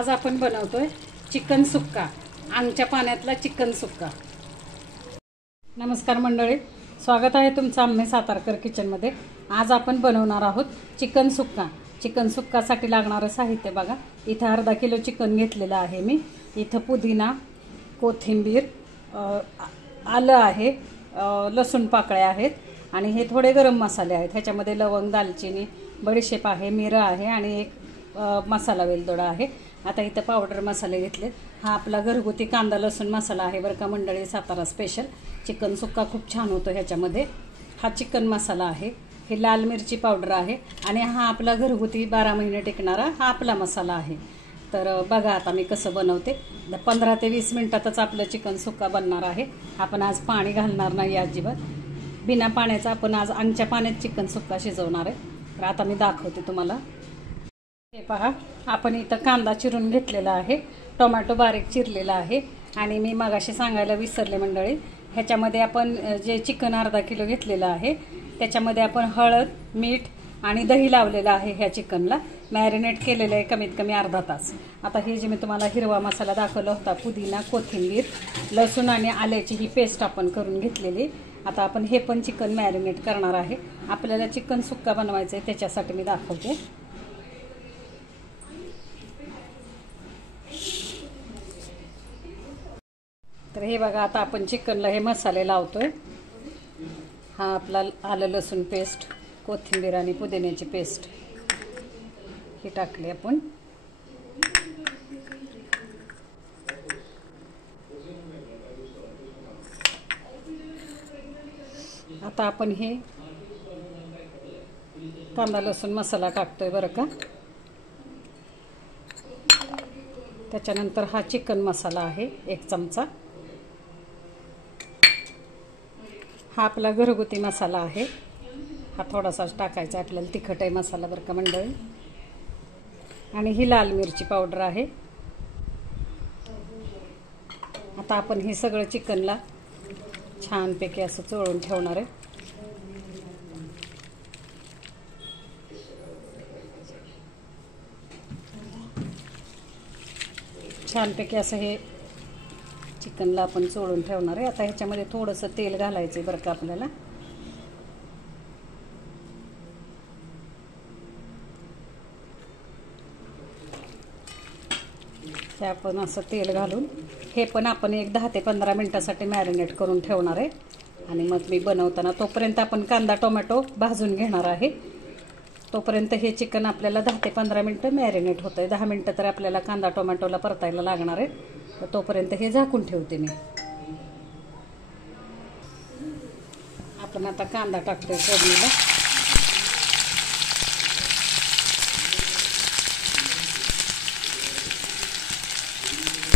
आज आपण बनवतोय चिकन सुक्का, आंगच्या पाण्यातला चिकन सुक्का। नमस्कार मंडळी, स्वागत आहे तुमचं आम्ही सातारकर किचनमध्ये। आज आपण बनवणार आहोत चिकन सुक्का। चिकन सुक्कासाठी लागणारे साहित्य बघा। इथे अर्धा किलो चिकन घेतलेलं आहे मी। इथे पुदिना, कोथिंबीर, आलं आहे, लसूण पाकळ्या आहेत आणि हे थोडे गरम मसाले आहेत। ह्याच्यामध्ये लवंग, दालचिनी, बडीशेप आहे, मिरं आहे आणि एक मसाला वेलदोडा आहे। आता इथं पावडर मसाले घेतले। हा आपला घरगुती कांदा लसूण मसाला आहे बरं का मंडळी, सातारा स्पेशल। चिकन सुक्का खूप छान होतो ह्याच्यामध्ये। हा चिकन मसाला आहे, हे लाल मिरची पावडर आहे आणि हा आपला घरगुती 12 महिने टिकणारा हा आपला मसाला आहे। तर बघा आता मी कसं बनवते। 15 ते 20 मिनिटातच आपलं चिकन सुक्का बनणार आहे। आपण आज पाणी घालणार नाही अजिबात, बिना पाण्याचा आपण आज अंगच्या पाण्यात चिकन सुक्का शिजवणार आहे। तर आता मी दाखवते तुम्हाला। हे पहा, आपण इथं कांदा चिरून घेतलेला आहे, टोमॅटो बारीक चिरलेला आहे आणि मी मगाशी सांगायला विसरले मंडळी, ह्याच्यामध्ये आपण जे चिकन अर्धा किलो घेतलेलं आहे त्याच्यामध्ये आपण हळद, मीठ आणि दही लावलेलं आहे। ह्या चिकनला मॅरिनेट केलेलं आहे कमीत कमी अर्धा तास। आता हे जे मी तुम्हाला हिरवा मसाला दाखवला होता, पुदिना, कोथिंबीर, लसूण आणि आल्याची ही पेस्ट आपण करून घेतलेली। आता आपण हे पण चिकन मॅरिनेट करणार आहे। आपल्याला चिकन सुक्का बनवायचं आहे त्याच्यासाठी मी दाखवते। तर हे बघा, आता आपण चिकनला हे मसाले लावतोय। हा आपला आलं लसूण पेस्ट, कोथिंबीर आणि पुदिन्याची पेस्ट हे टाकले आपण। आता आपण हे कांदा लसूण मसाला टाकतोय बरं का। त्याच्यानंतर हा चिकन मसाला आहे 1 चमचा। हा आपला घरगुती मसाला आहे, हा थोडासाच टाकायचा आपल्याला, तिखट आहे मसाला बरं का मंडळी। आणि ही लाल मिरची पावडर आहे। आता आपण हे सगळं चिकनला छानपैकी असं चोळून ठेवणार आहे। छानपैकी असं हे चिकनला आपण चोळून ठेवणार आहे। आता ह्याच्यामध्ये थोडंसं तेल घालायचं बरं का आपल्याला। हे आपण असं तेल घालून हे पण आपण एक 10 ते 15 मिनिटासाठी मॅरिनेट करून ठेवणार आहे। आणि मग मी बनवताना तोपर्यंत आपण कांदा टोमॅटो भाजून घेणार आहे। तोपर्यंत हे चिकन आपल्याला 10 ते 15 मिनिटं मॅरिनेट होतं आहे। 10 मिनिटं तर आपल्याला कांदा टोमॅटोला परतायला लागणार आहे। तर तोपर्यंत हे झाकून ठेवते मी। आपण आता कांदा टाकतोय फोडणीला।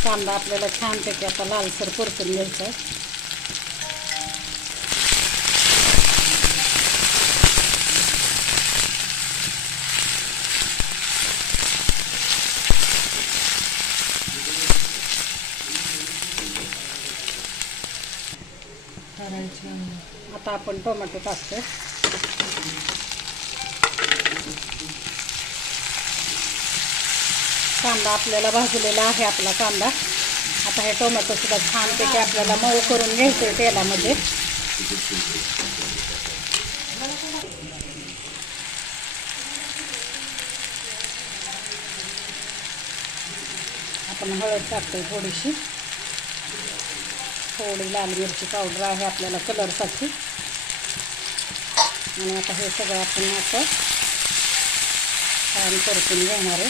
कांदा आपल्याला छानपैकी आता लालसर परतून घ्यायचा आहे। आता आपण टोमॅटो टाकतोय। कांदा आपल्याला भाजलेला आहे आपला कांदा। आता हे टोमॅटो सुद्धा छानपैकी आपल्याला मऊ करून घ्यायचे तेलामध्ये। आपण हळद टाकतोय थोडीशी, थोडी लाल मिरची पावडर आहे आपल्याला कलरसाठी। आणि आता हे सगळं आपण असं छान परतून घेणार आहे।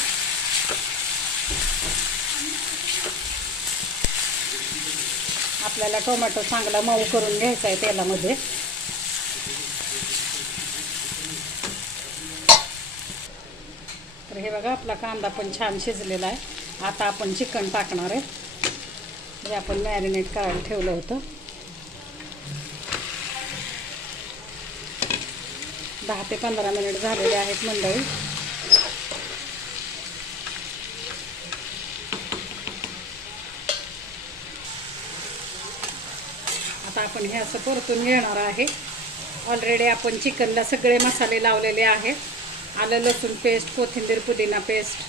आपल्याला टोमॅटो चांगला मऊ करून घ्यायचा आहे तेलामध्ये। तर हे बघा, आपला कांदा पण छान शिजलेला आहे। आता आपण चिकन टाकणार आहे, जे आपण मॅरिनेट करायला ठेवलं होतं। 10 ते 15 मिनिट झालेले आहेत मंडळी। आता आपण हे असं परतून घेणार आहे। ऑलरेडी आपण चिकनला सगळे मसाले लावलेले आहेत। आलं लसूण पेस्ट, कोथिंबीर पुदिना पेस्ट,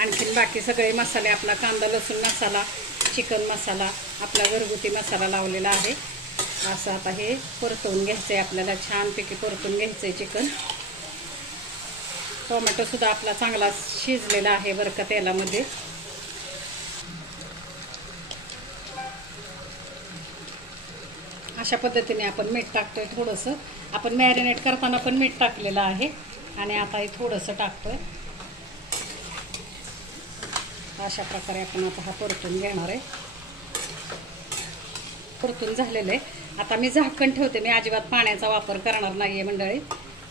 आणखीन बाकी सगळे मसाले, आपला कांदा लसूण मसाला, चिकन मसाला, आपला घरगुती मसाला लावलेला आहे. असं आता हे परतवून घ्यायचं आहे आपल्याला, छानपैकी परतून घ्यायचं आहे चिकन. टोमॅटोसुद्धा आपला चांगला शिजलेला आहे बरं का तेलामध्ये. अशा पद्धतीने आपण मीठ टाकतोय थोडंसं. आपण मॅरिनेट करताना पण मीठ टाकलेलं आहे आणि आता हे थोडंसं टाकतोय. अशा प्रकारे आपण आता हा परतून घेणार आहे. परतून झालेलं आहे. आता मी झाकण ठेवते. मी अजिबात पाण्याचा वापर करणार नाही आहे मंडळी.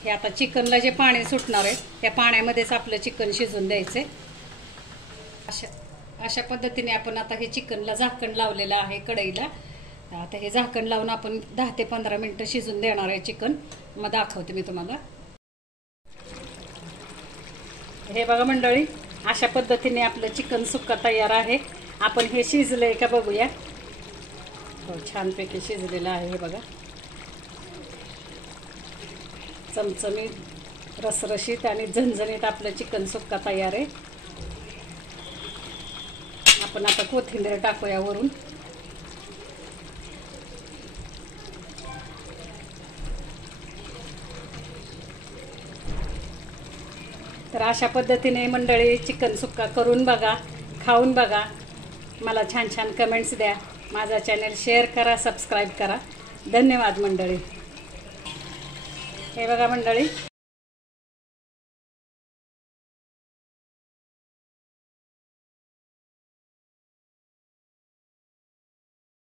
हे आता चिकनला जे पाणी सुटणार आहे त्या पाण्यामध्येच आपलं चिकन शिजून द्यायचं आहे. अशा पद्धतीने आपण आता हे चिकनला झाकण लावलेलं आहे कढईला. आता हे झाकण लावून आपण 10 ते 15 मिनटं शिजून देणार आहे चिकन. मग दाखवते मी तुम्हाला. हे बघा मंडळी, अशा पद्धतीने आपलं चिकन सुक्का तयार आहे. आपण हे शिजलंय का बघूया. हो, छानपैकी शिजलेलं आहे. हे बघा, चमचमीत रसरशीत आणि झणझणीत आपलं चिकन सुक्का तयार आहे. आपण आता कोथिंबीर टाकूया वरून. तर अशा पद्धतीने मंडळी चिकन सुक्का करून बघा, खाऊन बघा. मला छान छान कमेंट्स द्या. माझा चॅनल शेअर करा, सबस्क्राईब करा. धन्यवाद मंडळी. हे बघा मंडळी,